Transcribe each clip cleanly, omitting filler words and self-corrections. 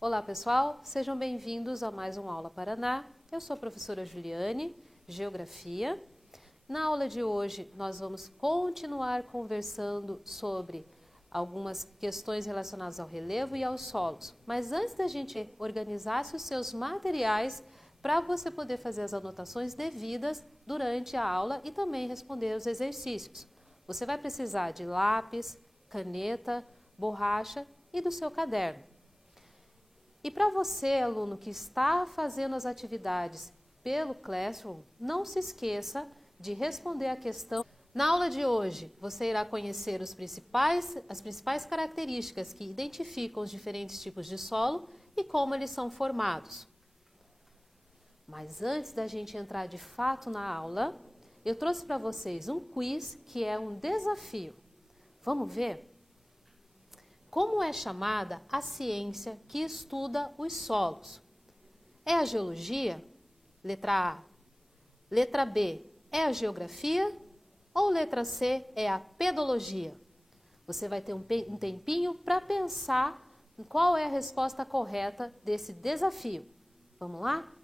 Olá pessoal, sejam bem-vindos a mais um Aula Paraná. Eu sou a professora Juliane, Geografia. Na aula de hoje nós vamos continuar conversando sobre algumas questões relacionadas ao relevo e aos solos. Mas antes da gente organizar os seus materiais para você poder fazer as anotações devidas durante a aula e também responder os exercícios. Você vai precisar de lápis, caneta, borracha e do seu caderno. E para você, aluno que está fazendo as atividades pelo Classroom, não se esqueça de responder a questão. Na aula de hoje, você irá conhecer as principais características que identificam os diferentes tipos de solo e como eles são formados. Mas antes da gente entrar de fato na aula, eu trouxe para vocês um quiz que é um desafio. Vamos ver? Como é chamada a ciência que estuda os solos? É a geologia? Letra A. Letra B, é a geografia? Ou letra C, é a pedologia? Você vai ter um tempinho para pensar em qual é a resposta correta desse desafio. Vamos lá?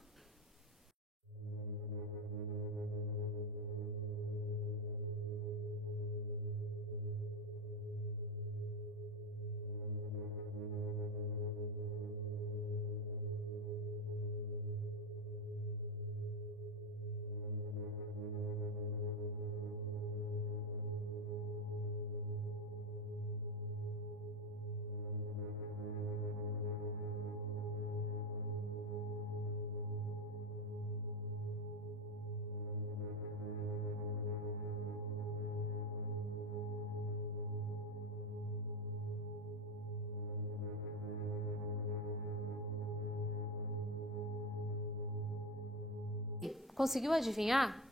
Conseguiu adivinhar?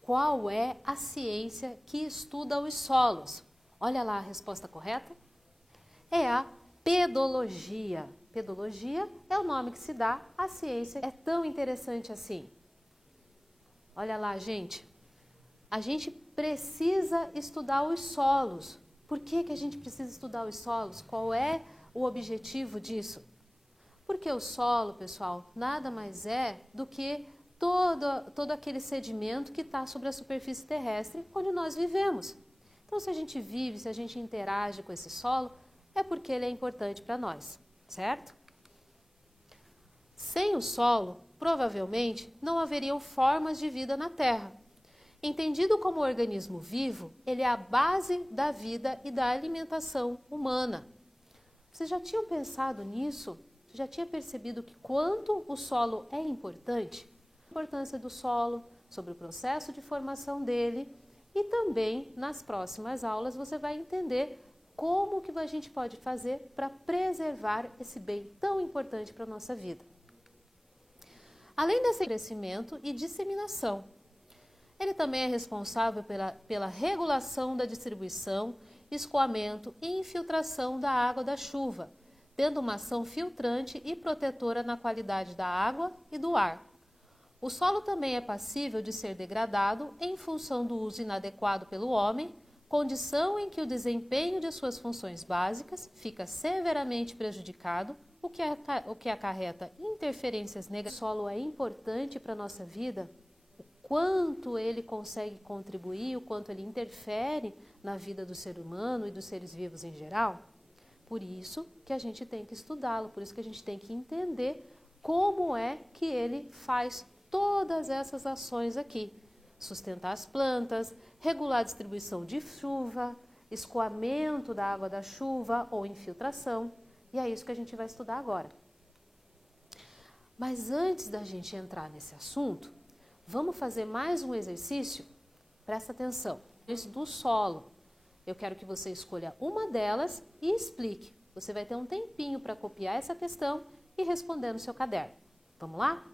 Qual é a ciência que estuda os solos? Olha lá a resposta correta. É a pedologia. Pedologia é o nome que se dá à ciência. É tão interessante assim. Olha lá, gente. A gente precisa estudar os solos. Por que a gente precisa estudar os solos? Qual é o objetivo disso? Porque o solo, pessoal, nada mais é do que todo aquele sedimento que está sobre a superfície terrestre onde nós vivemos. Então, se a gente vive, se a gente interage com esse solo, é porque ele é importante para nós, certo? Sem o solo, provavelmente, não haveriam formas de vida na Terra. Entendido como organismo vivo, ele é a base da vida e da alimentação humana. Vocês já tinham pensado nisso? Você já tinha percebido que quanto o solo é importante? A importância do solo, sobre o processo de formação dele e também nas próximas aulas você vai entender como que a gente pode fazer para preservar esse bem tão importante para a nossa vida. Além desse crescimento e disseminação, ele também é responsável pela regulação da distribuição, escoamento e infiltração da água da chuva, tendo uma ação filtrante e protetora na qualidade da água e do ar. O solo também é passível de ser degradado em função do uso inadequado pelo homem, condição em que o desempenho de suas funções básicas fica severamente prejudicado, o que acarreta interferências negativas. O solo é importante para a nossa vida? O quanto ele consegue contribuir, o quanto ele interfere na vida do ser humano e dos seres vivos em geral? Por isso que a gente tem que estudá-lo, por isso que a gente tem que entender como é que ele faz todas essas ações aqui. Sustentar as plantas, regular a distribuição de chuva, escoamento da água da chuva ou infiltração. E é isso que a gente vai estudar agora. Mas antes da gente entrar nesse assunto, vamos fazer mais um exercício? Presta atenção. Esse do solo. Eu quero que você escolha uma delas e explique. Você vai ter um tempinho para copiar essa questão e responder no seu caderno. Vamos lá?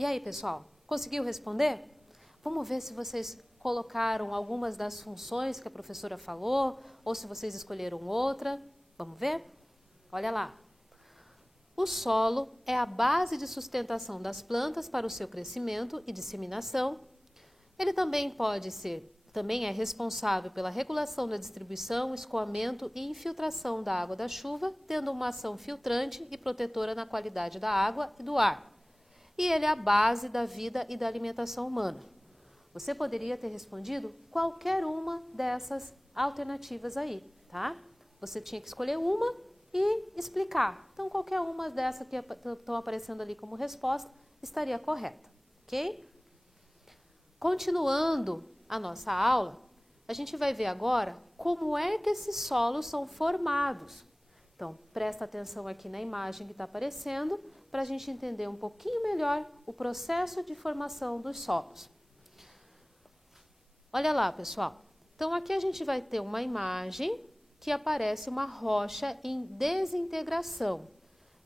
E aí, pessoal, conseguiu responder? Vamos ver se vocês colocaram algumas das funções que a professora falou ou se vocês escolheram outra. Vamos ver? Olha lá. O solo é a base de sustentação das plantas para o seu crescimento e disseminação. Ele também é responsável pela regulação da distribuição, escoamento e infiltração da água da chuva, tendo uma ação filtrante e protetora na qualidade da água e do ar. E ele é a base da vida e da alimentação humana. Você poderia ter respondido qualquer uma dessas alternativas aí, tá? Você tinha que escolher uma e explicar. Então, qualquer uma dessas que estão aparecendo ali como resposta estaria correta, ok? Continuando a nossa aula, a gente vai ver agora como é que esses solos são formados. Então, presta atenção aqui na imagem que está aparecendo para a gente entender um pouquinho melhor o processo de formação dos solos. Olha lá, pessoal. Então, aqui a gente vai ter uma imagem que aparece uma rocha em desintegração.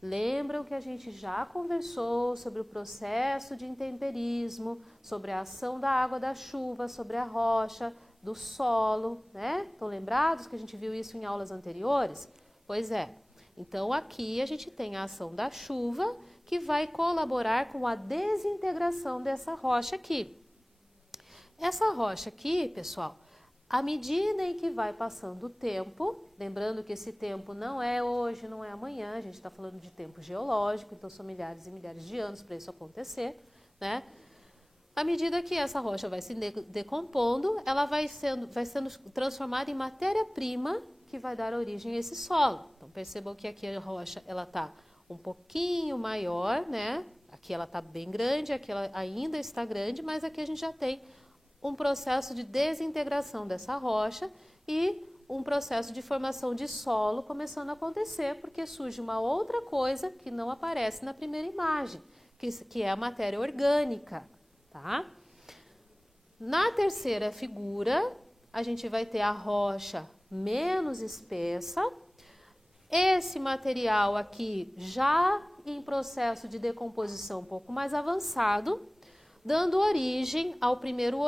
Lembram que a gente já conversou sobre o processo de intemperismo, sobre a ação da água da chuva, sobre a rocha, do solo, né? Estão lembrados que a gente viu isso em aulas anteriores? Pois é. Então, aqui a gente tem a ação da chuva que vai colaborar com a desintegração dessa rocha aqui. Essa rocha aqui, pessoal, à medida em que vai passando o tempo, lembrando que esse tempo não é hoje, não é amanhã, a gente está falando de tempo geológico, então são milhares e milhares de anos para isso acontecer, né? À medida que essa rocha vai se decompondo, ela vai sendo transformada em matéria-prima que vai dar origem a esse solo. Então percebam que aqui a rocha ela está um pouquinho maior, né? Aqui ela está bem grande, aqui ela ainda está grande, mas aqui a gente já tem um processo de desintegração dessa rocha e um processo de formação de solo começando a acontecer, porque surge uma outra coisa que não aparece na primeira imagem, que é a matéria orgânica, tá? Na terceira figura, a gente vai ter a rocha menos espessa, esse material aqui já em processo de decomposição um pouco mais avançado, dando origem ao primeiro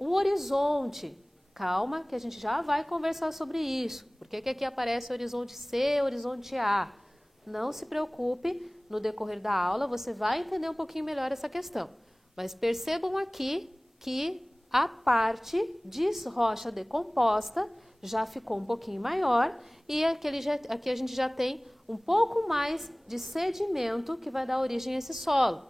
horizonte. Calma, que a gente já vai conversar sobre isso. Por que aqui aparece horizonte C, horizonte A? Não se preocupe, no decorrer da aula você vai entender um pouquinho melhor essa questão. Mas percebam aqui que a parte de rocha decomposta já ficou um pouquinho maior e aqui a gente já tem um pouco mais de sedimento que vai dar origem a esse solo.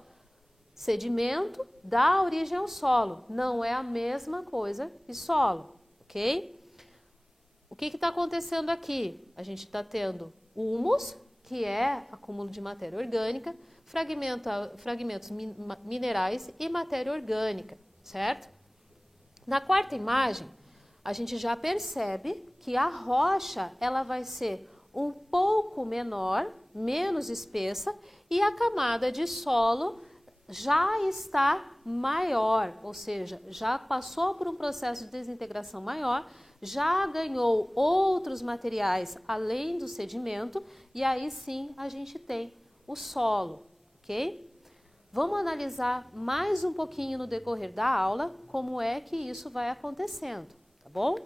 Sedimento dá origem ao solo, não é a mesma coisa que solo, ok? O que está acontecendo aqui? A gente está tendo humus, que é acúmulo de matéria orgânica, fragmentos minerais e matéria orgânica, certo? Na quarta imagem, a gente já percebe que a rocha ela vai ser um pouco menor, menos espessa, e a camada de solo já está maior, ou seja, já passou por um processo de desintegração maior, já ganhou outros materiais além do sedimento e aí sim a gente tem o solo, ok? Vamos analisar mais um pouquinho no decorrer da aula como é que isso vai acontecendo, tá bom?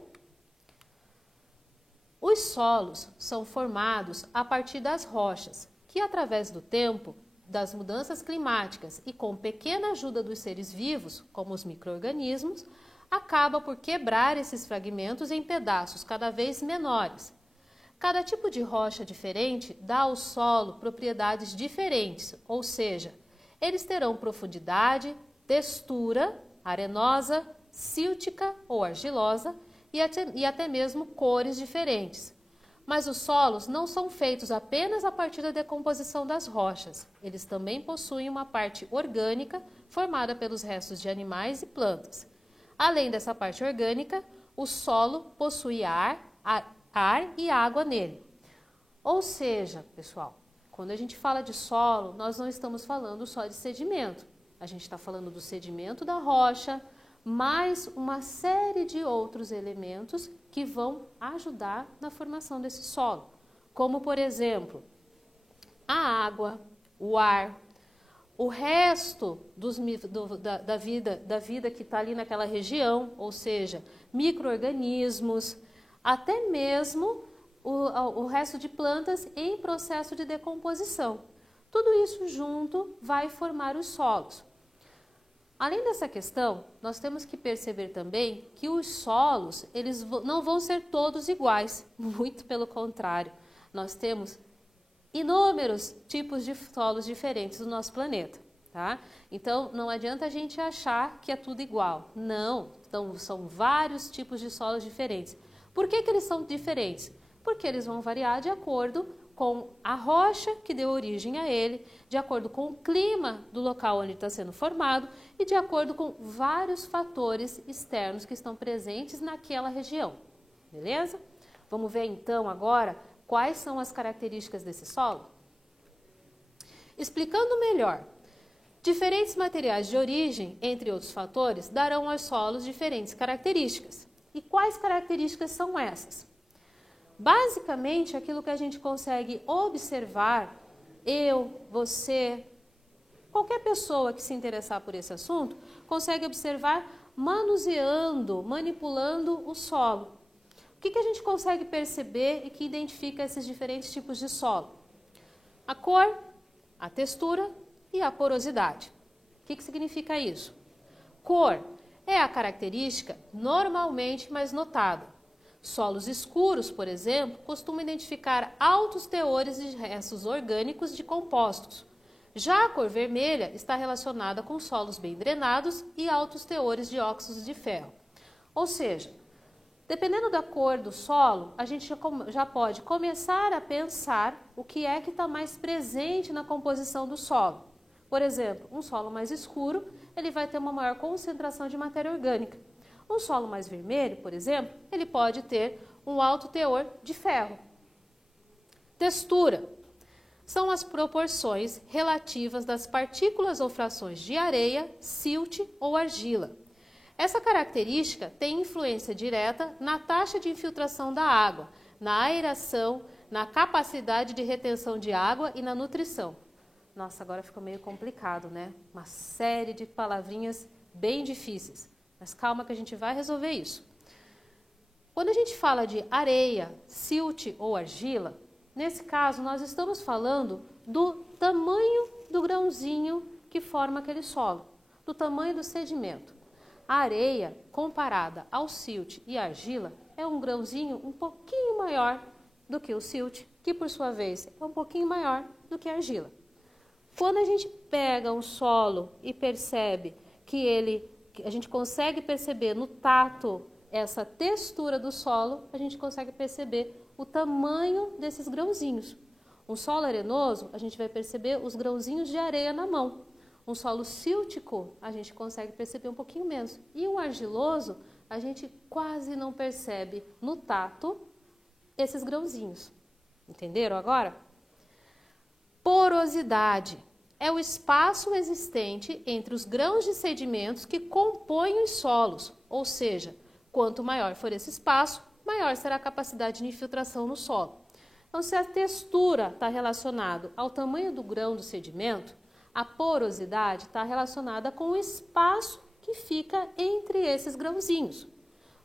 Os solos são formados a partir das rochas, que através do tempo, das mudanças climáticas e com pequena ajuda dos seres vivos, como os micro-organismos, acaba por quebrar esses fragmentos em pedaços cada vez menores. Cada tipo de rocha diferente dá ao solo propriedades diferentes, ou seja, eles terão profundidade, textura, arenosa, síltica ou argilosa e até mesmo cores diferentes. Mas os solos não são feitos apenas a partir da decomposição das rochas. Eles também possuem uma parte orgânica formada pelos restos de animais e plantas. Além dessa parte orgânica, o solo possui ar e água nele. Ou seja, pessoal, quando a gente fala de solo, nós não estamos falando só de sedimento. A gente está falando do sedimento da rocha, mais uma série de outros elementos que vão ajudar na formação desse solo, como por exemplo, a água, o ar, o resto da vida que está ali naquela região, ou seja, micro-organismos, até mesmo o resto de plantas em processo de decomposição. Tudo isso junto vai formar os solos. Além dessa questão, nós temos que perceber também que os solos, eles não vão ser todos iguais, muito pelo contrário. Nós temos inúmeros tipos de solos diferentes no nosso planeta, tá? Então, não adianta a gente achar que é tudo igual. Não, então, são vários tipos de solos diferentes. Por que eles são diferentes? Porque eles vão variar de acordo com a rocha que deu origem a ele, de acordo com o clima do local onde está sendo formado e de acordo com vários fatores externos que estão presentes naquela região. Beleza? Vamos ver então agora quais são as características desse solo? Explicando melhor, diferentes materiais de origem, entre outros fatores, darão aos solos diferentes características. E quais características são essas? Basicamente, aquilo que a gente consegue observar, eu, você, qualquer pessoa que se interessar por esse assunto, consegue observar manuseando, manipulando o solo. O que a gente consegue perceber e que identifica esses diferentes tipos de solo? A cor, a textura e a porosidade. O que significa isso? Cor é a característica normalmente mais notada. Solos escuros, por exemplo, costumam identificar altos teores de restos orgânicos de compostos. Já a cor vermelha está relacionada com solos bem drenados e altos teores de óxidos de ferro. Ou seja, dependendo da cor do solo, a gente já pode começar a pensar o que é que está mais presente na composição do solo. Por exemplo, um solo mais escuro, ele vai ter uma maior concentração de matéria orgânica. Um solo mais vermelho, por exemplo, ele pode ter um alto teor de ferro. Textura são as proporções relativas das partículas ou frações de areia, silt ou argila. Essa característica tem influência direta na taxa de infiltração da água, na aeração, na capacidade de retenção de água e na nutrição. Nossa, agora ficou meio complicado, né? Uma série de palavrinhas bem difíceis. Mas calma que a gente vai resolver isso. Quando a gente fala de areia, silt ou argila, nesse caso nós estamos falando do tamanho do grãozinho que forma aquele solo, do tamanho do sedimento. A areia, comparada ao silt e argila, é um grãozinho um pouquinho maior do que o silt, que por sua vez é um pouquinho maior do que a argila. Quando a gente pega um solo e percebe que a gente consegue perceber no tato essa textura do solo, a gente consegue perceber o tamanho desses grãozinhos. Um solo arenoso, a gente vai perceber os grãozinhos de areia na mão. Um solo síltico, a gente consegue perceber um pouquinho menos. E um argiloso, a gente quase não percebe no tato esses grãozinhos. Entenderam agora? Porosidade é o espaço existente entre os grãos de sedimentos que compõem os solos, ou seja, quanto maior for esse espaço, maior será a capacidade de infiltração no solo. Então, se a textura está relacionada ao tamanho do grão do sedimento, a porosidade está relacionada com o espaço que fica entre esses grãozinhos.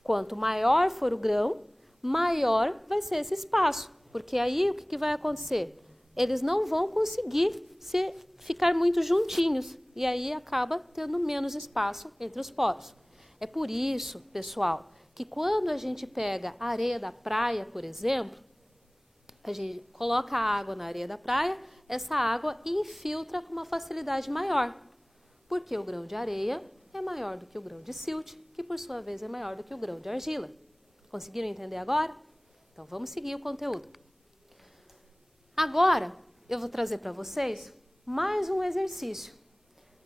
Quanto maior for o grão, maior vai ser esse espaço, porque aí o que vai acontecer? Eles não vão conseguir ficar muito juntinhos e aí acaba tendo menos espaço entre os poros. É por isso, pessoal, que quando a gente pega a areia da praia, por exemplo, a gente coloca a água na areia da praia, essa água infiltra com uma facilidade maior, porque o grão de areia é maior do que o grão de silt, que por sua vez é maior do que o grão de argila. Conseguiram entender agora? Então vamos seguir o conteúdo. Agora, eu vou trazer para vocês mais um exercício.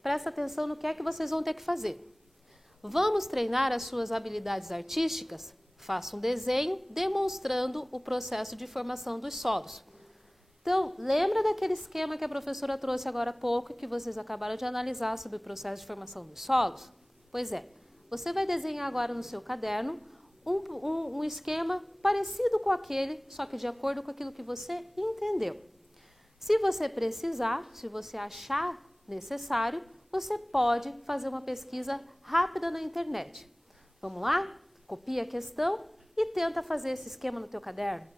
Presta atenção no que é que vocês vão ter que fazer. Vamos treinar as suas habilidades artísticas? Faça um desenho demonstrando o processo de formação dos solos. Então, lembra daquele esquema que a professora trouxe agora há pouco e que vocês acabaram de analisar sobre o processo de formação dos solos? Pois é, você vai desenhar agora no seu caderno um esquema parecido com aquele, só que de acordo com aquilo que você entendeu. Se você precisar, se você achar necessário, você pode fazer uma pesquisa rápida na internet. Vamos lá? Copia a questão e tenta fazer esse esquema no teu caderno.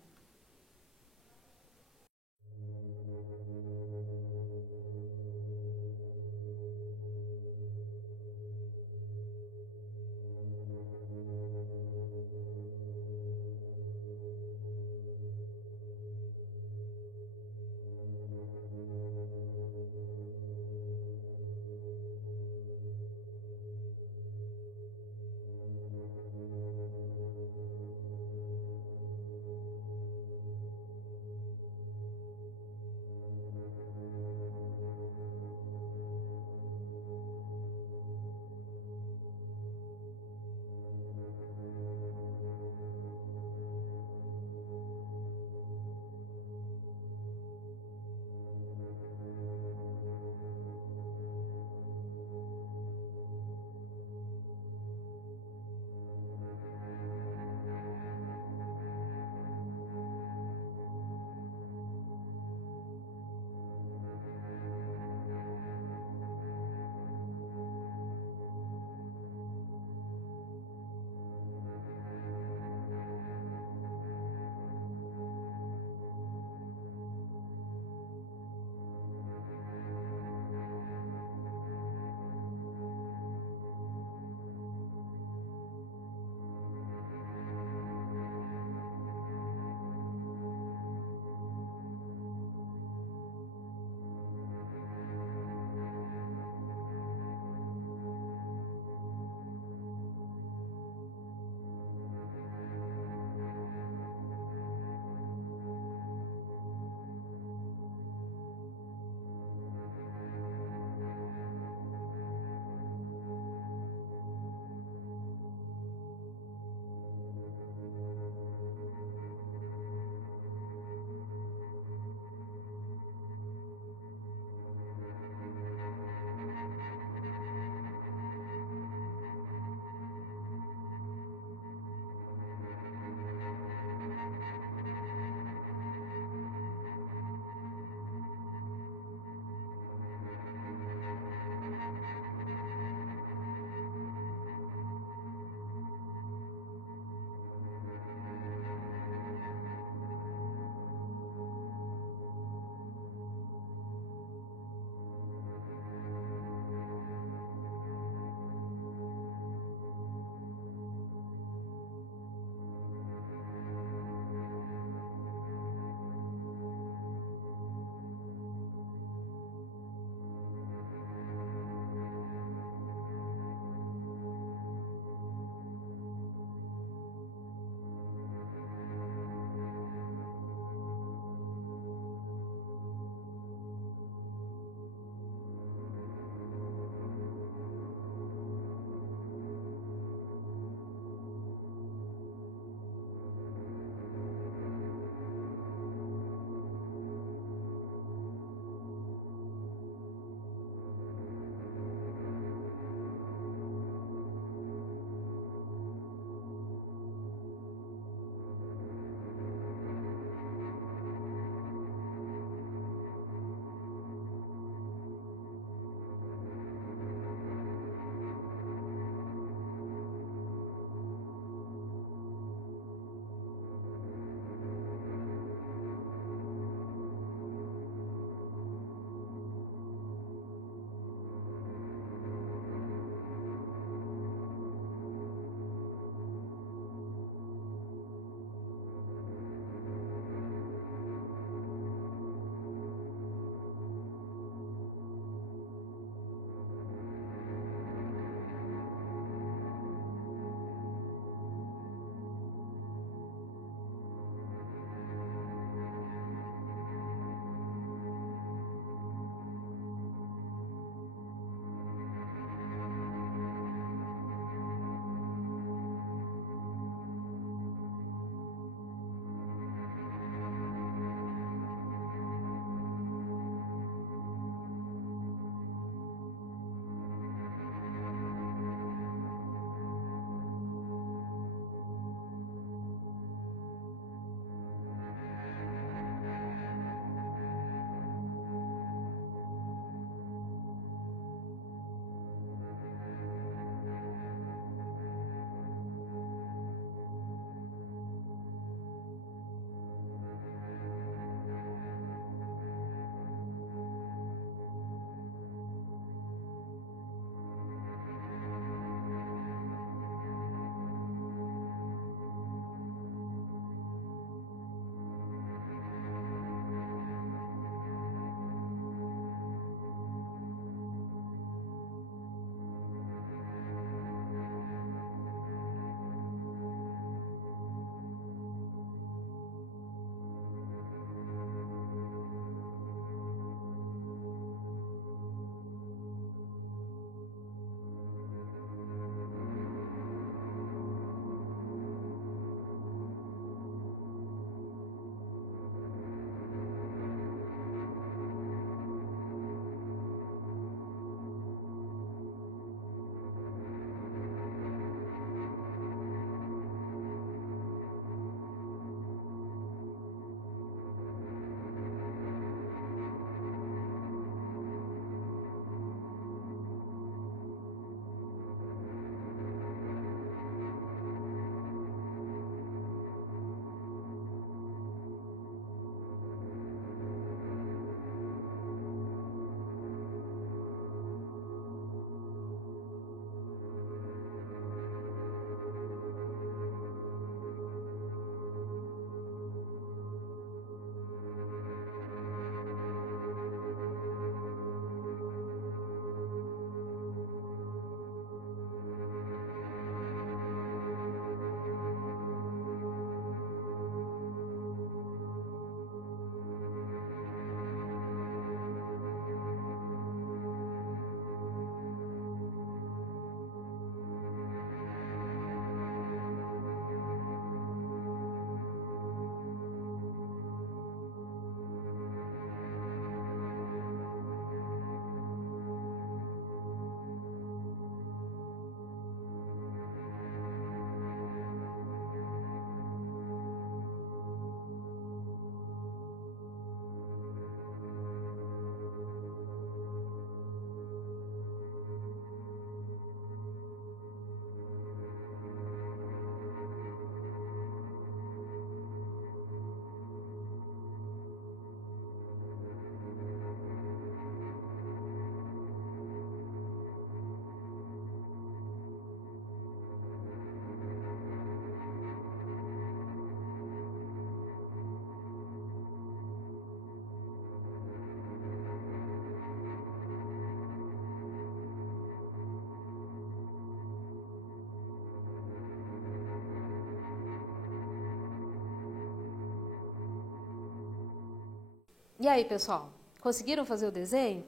E aí, pessoal, conseguiram fazer o desenho?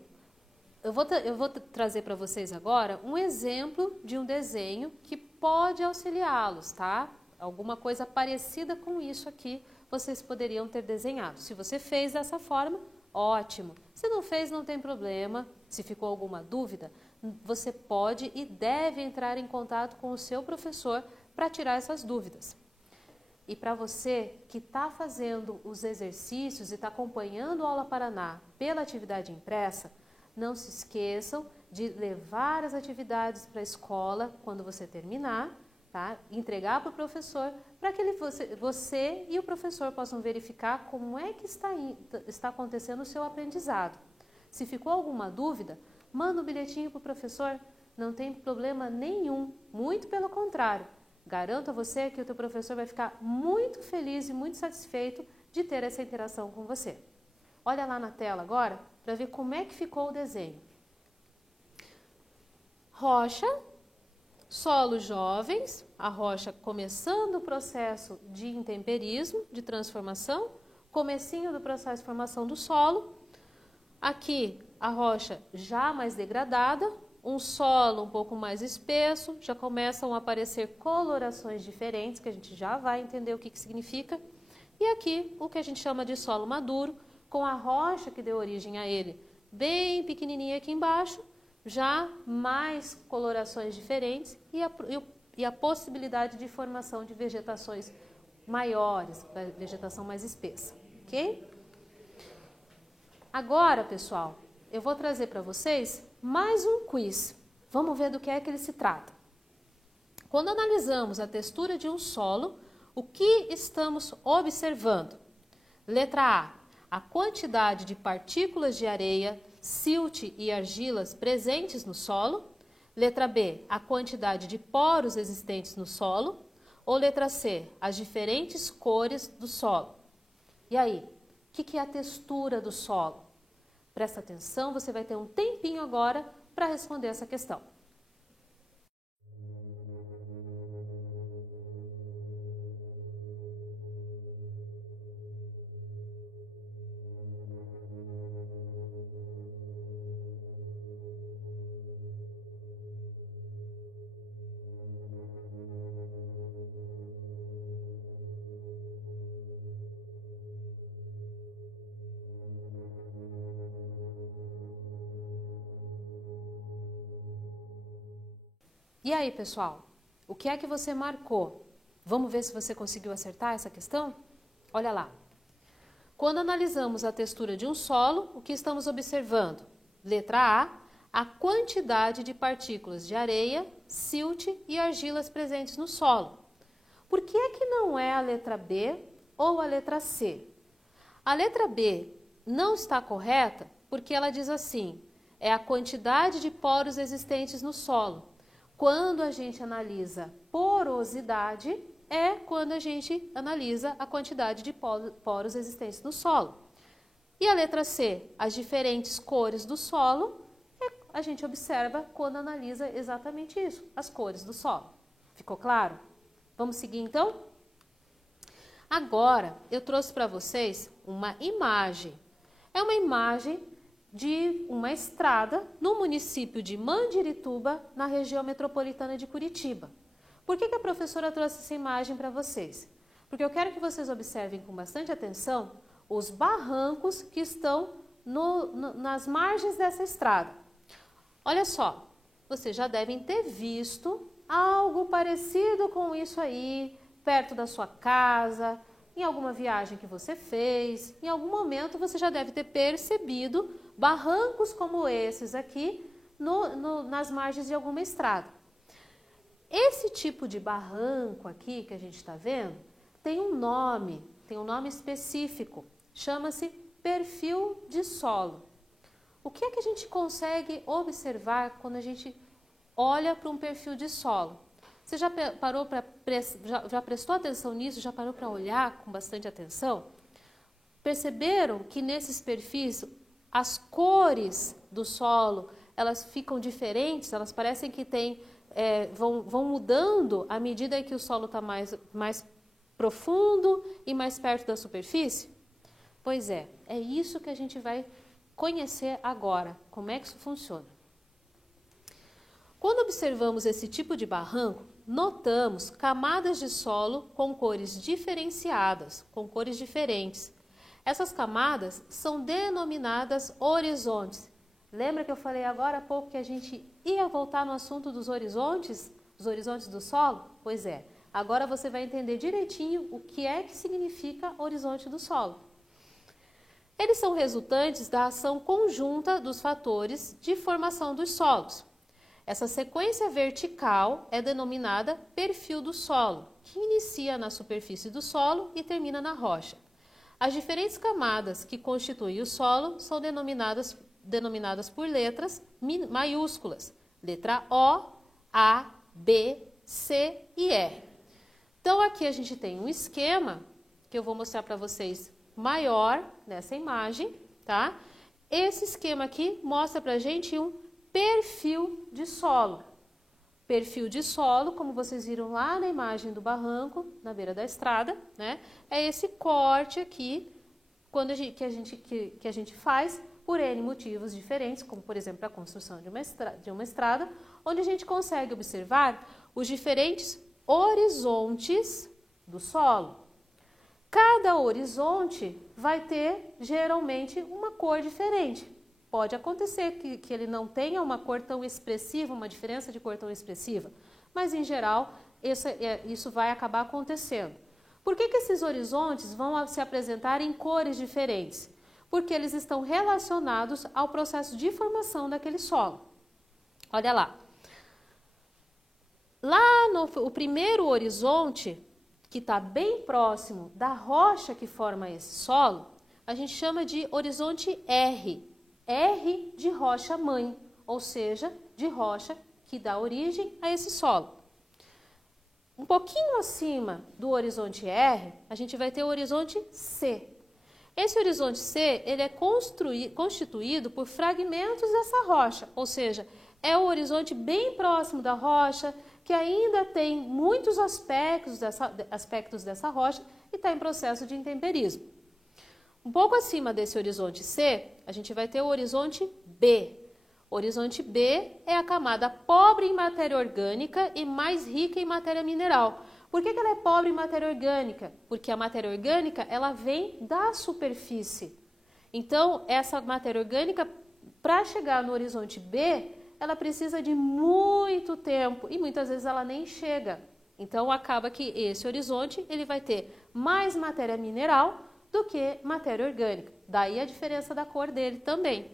Eu vou trazer para vocês agora um exemplo de um desenho que pode auxiliá-los, tá? Alguma coisa parecida com isso aqui vocês poderiam ter desenhado. Se você fez dessa forma, ótimo. Se não fez, não tem problema. Se ficou alguma dúvida, você pode e deve entrar em contato com o seu professor para tirar essas dúvidas. E para você que está fazendo os exercícios e está acompanhando a Aula Paraná pela atividade impressa, não se esqueçam de levar as atividades para a escola quando você terminar, tá? Entregar para o professor, para que você e o professor possam verificar como é que está acontecendo o seu aprendizado. Se ficou alguma dúvida, manda um bilhetinho para o professor, não tem problema nenhum, muito pelo contrário. Garanto a você que o teu professor vai ficar muito feliz e muito satisfeito de ter essa interação com você. Olha lá na tela agora para ver como é que ficou o desenho. Rocha, solos jovens, a rocha começando o processo de intemperismo, de transformação, comecinho do processo de formação do solo. Aqui a rocha já mais degradada, um solo um pouco mais espesso, já começam a aparecer colorações diferentes, que a gente já vai entender o que significa. E aqui o que a gente chama de solo maduro, com a rocha que deu origem a ele bem pequenininha aqui embaixo, já mais colorações diferentes e a possibilidade de formação de vegetações maiores, vegetação mais espessa, ok? Agora, pessoal, eu vou trazer para vocês mais um quiz. Vamos ver do que é que ele se trata. Quando analisamos a textura de um solo, o que estamos observando? Letra A, a quantidade de partículas de areia, silt e argilas presentes no solo. Letra B, a quantidade de poros existentes no solo. Ou letra C, as diferentes cores do solo. E aí, o que é a textura do solo? Presta atenção, você vai ter um tempinho agora para responder essa questão. E aí, pessoal, o que é que você marcou? Vamos ver se você conseguiu acertar essa questão? Olha lá. Quando analisamos a textura de um solo, o que estamos observando? Letra A quantidade de partículas de areia, silt e argilas presentes no solo. Por que é que não é a letra B ou a letra C? A letra B não está correta porque ela diz assim, é a quantidade de poros existentes no solo. Quando a gente analisa porosidade, é quando a gente analisa a quantidade de poros existentes no solo. E a letra C, as diferentes cores do solo, a gente observa quando analisa exatamente isso, as cores do solo. Ficou claro? Vamos seguir então? Agora, eu trouxe para vocês uma imagem. É uma imagem de uma estrada no município de Mandirituba, na região metropolitana de Curitiba. Por que a professora trouxe essa imagem para vocês? Porque eu quero que vocês observem com bastante atenção os barrancos que estão nas margens dessa estrada. Olha só, vocês já devem ter visto algo parecido com isso aí, perto da sua casa, em alguma viagem que você fez, em algum momento você já deve ter percebido barrancos como esses aqui nas margens de alguma estrada. Esse tipo de barranco aqui que a gente está vendo tem um nome específico, chama-se perfil de solo. O que é que a gente consegue observar quando a gente olha para um perfil de solo? Você já prestou atenção nisso? Já parou para olhar com bastante atenção? Perceberam que nesses perfis as cores do solo elas ficam diferentes? Elas parecem que vão mudando à medida que o solo está mais profundo e mais perto da superfície? Pois é É isso que a gente vai conhecer agora, como é que isso funciona. Quando observamos esse tipo de barranco, notamos camadas de solo com cores diferenciadas, com cores diferentes. Essas camadas são denominadas horizontes. Lembra que eu falei agora há pouco que a gente ia voltar no assunto dos horizontes? Os horizontes do solo? Pois é, agora você vai entender direitinho o que é que significa horizonte do solo. Eles são resultantes da ação conjunta dos fatores de formação dos solos. Essa sequência vertical é denominada perfil do solo, que inicia na superfície do solo e termina na rocha. As diferentes camadas que constituem o solo são denominadas por letras maiúsculas, letra O, A, B, C e R. Então aqui a gente tem um esquema que eu vou mostrar para vocês maior nessa imagem, tá? Esse esquema aqui mostra para a gente um perfil de solo. Perfil de solo, como vocês viram lá na imagem do barranco, na beira da estrada, né? É esse corte aqui que a gente faz por N motivos diferentes, como por exemplo a construção de uma estrada, onde a gente consegue observar os diferentes horizontes do solo. Cada horizonte vai ter geralmente uma cor diferente. Pode acontecer que ele não tenha uma cor tão expressiva, uma diferença de cor tão expressiva, mas em geral isso vai acabar acontecendo. Por que esses horizontes vão se apresentar em cores diferentes? Porque eles estão relacionados ao processo de formação daquele solo. Olha lá. Lá no primeiro horizonte, que está bem próximo da rocha que forma esse solo, a gente chama de horizonte R. R de rocha mãe, ou seja, de rocha que dá origem a esse solo. Um pouquinho acima do horizonte R, a gente vai ter o horizonte C. Esse horizonte C, ele é constituído por fragmentos dessa rocha, ou seja, é o horizonte bem próximo da rocha, que ainda tem muitos aspectos dessa rocha e está em processo de intemperismo. Um pouco acima desse horizonte C, a gente vai ter o horizonte B. O horizonte B é a camada pobre em matéria orgânica e mais rica em matéria mineral. Por que ela é pobre em matéria orgânica? Porque a matéria orgânica ela vem da superfície. Então, essa matéria orgânica, para chegar no horizonte B, ela precisa de muito tempo e muitas vezes ela nem chega. Então, acaba que esse horizonte ele vai ter mais matéria mineral do que matéria orgânica. Daí a diferença da cor dele também.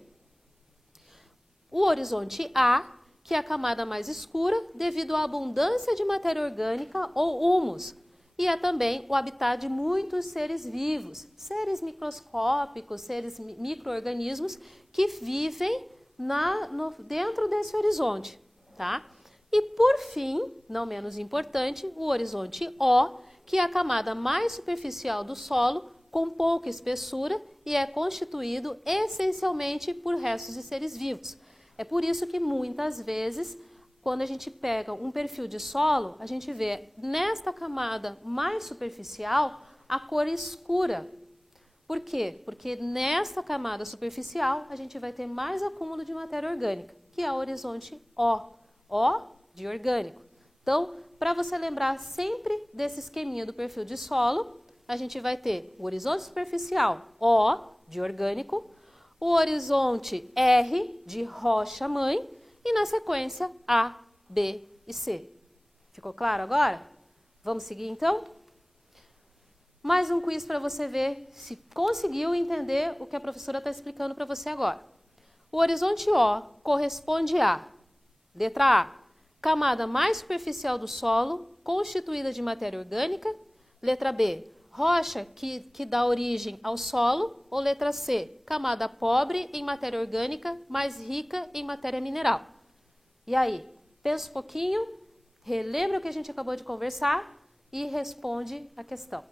O horizonte A, que é a camada mais escura, devido à abundância de matéria orgânica ou humus. E é também o habitat de muitos seres vivos, seres microscópicos, seres micro-organismos que vivem dentro desse horizonte. Tá? E por fim, não menos importante, o horizonte O, que é a camada mais superficial do solo, com pouca espessura e é constituído essencialmente por restos de seres vivos. É por isso que muitas vezes, quando a gente pega um perfil de solo, a gente vê nesta camada mais superficial a cor escura. Por quê? Porque nesta camada superficial a gente vai ter mais acúmulo de matéria orgânica, que é o horizonte O. O de orgânico. Então, para você lembrar sempre desse esqueminha do perfil de solo, a gente vai ter o horizonte superficial O de orgânico, o horizonte R de rocha-mãe e na sequência A, B e C. Ficou claro agora? Vamos seguir então? Mais um quiz para você ver se conseguiu entender o que a professora está explicando para você agora. O horizonte O corresponde a, letra A, camada mais superficial do solo, constituída de matéria orgânica. Letra B, rocha que dá origem ao solo. Ou letra C, camada pobre em matéria orgânica, mais rica em matéria mineral. E aí, pensa um pouquinho, relembra o que a gente acabou de conversar e responde a questão.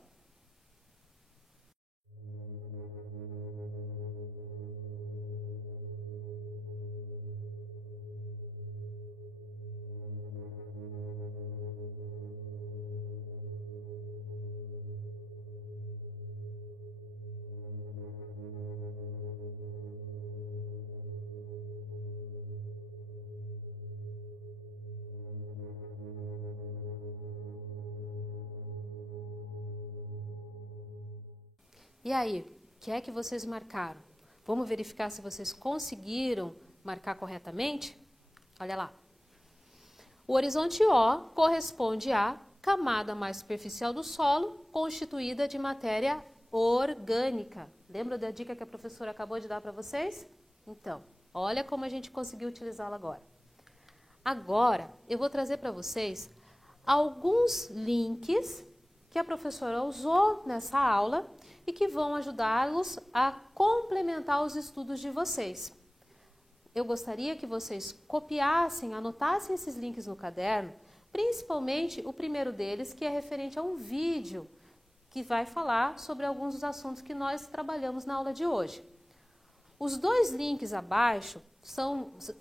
E aí, o que é que vocês marcaram? Vamos verificar se vocês conseguiram marcar corretamente? Olha lá. O horizonte O corresponde à camada mais superficial do solo, constituída de matéria orgânica. Lembra da dica que a professora acabou de dar para vocês? Então, olha como a gente conseguiu utilizá-la agora. Agora, eu vou trazer para vocês alguns links que a professora usou nessa aula e que vão ajudá-los a complementar os estudos de vocês. Eu gostaria que vocês copiassem, anotassem esses links no caderno, principalmente o primeiro deles, que é referente a um vídeo que vai falar sobre alguns dos assuntos que nós trabalhamos na aula de hoje. Os dois links abaixo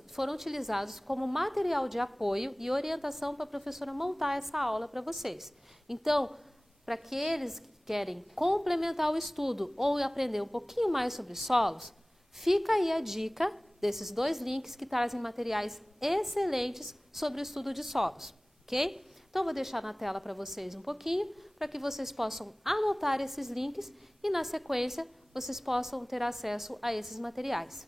foram utilizados como material de apoio e orientação para a professora montar essa aula para vocês. Então, para aqueles que querem complementar o estudo ou aprender um pouquinho mais sobre solos, fica aí a dica desses dois links que trazem materiais excelentes sobre o estudo de solos, ok? Então, eu vou deixar na tela para vocês um pouquinho, para que vocês possam anotar esses links e, na sequência, vocês possam ter acesso a esses materiais.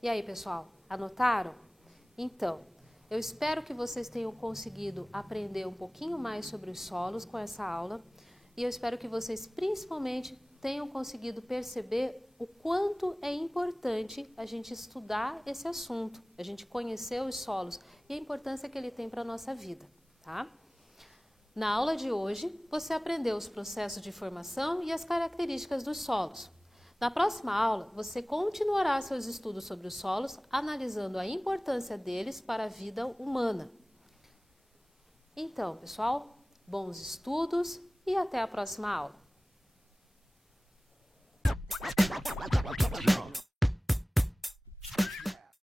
E aí, pessoal, anotaram? Então, eu espero que vocês tenham conseguido aprender um pouquinho mais sobre os solos com essa aula e eu espero que vocês principalmente tenham conseguido perceber o quanto é importante a gente estudar esse assunto, a gente conhecer os solos e a importância que ele tem para a nossa vida, tá? Na aula de hoje, você aprendeu os processos de formação e as características dos solos. Na próxima aula, você continuará seus estudos sobre os solos, analisando a importância deles para a vida humana. Então, pessoal, bons estudos e até a próxima aula.